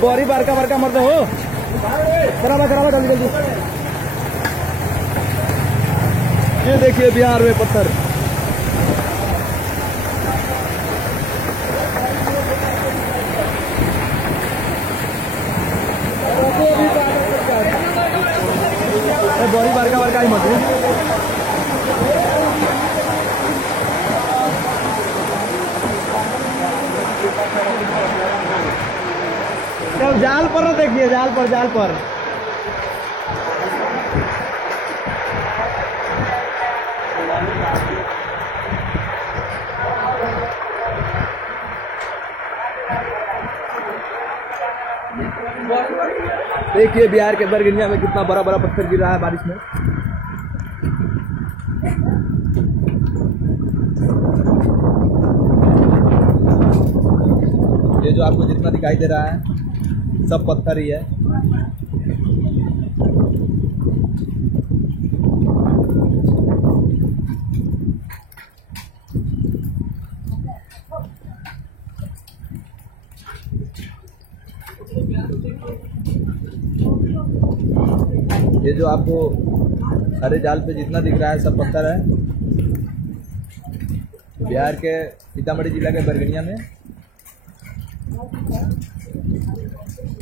बोरी बारका बारका मरते हो करा जल्दी जल्दी। ये देखिए बिहार में पत्थर। बोरी बारका बारका ही मत जाल पर ना देखिए, जाल पर देखिए बिहार के बरगनिया में कितना बड़ा बड़ा पत्थर गिर रहा है बारिश में। ये जो आपको जितना दिखाई दे रहा है सब पत्थर ही है। ये जो आपको हरे जाल पे जितना दिख रहा है सब पत्थर है। बिहार के सीतामढ़ी जिला के बरगनिया में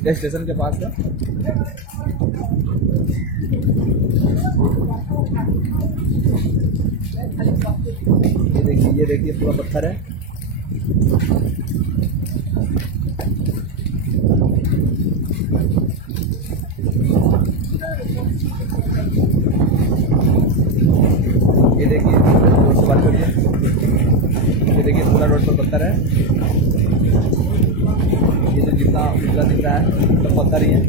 स्टेशन के पास है। ये देखिए पूरा पत्थर है। ये देखिए रोड से बात करिए। ये देखिए पूरा रोड पर पत्थर है। ये जो जितना दिख रहा है सब पत्थर ही है।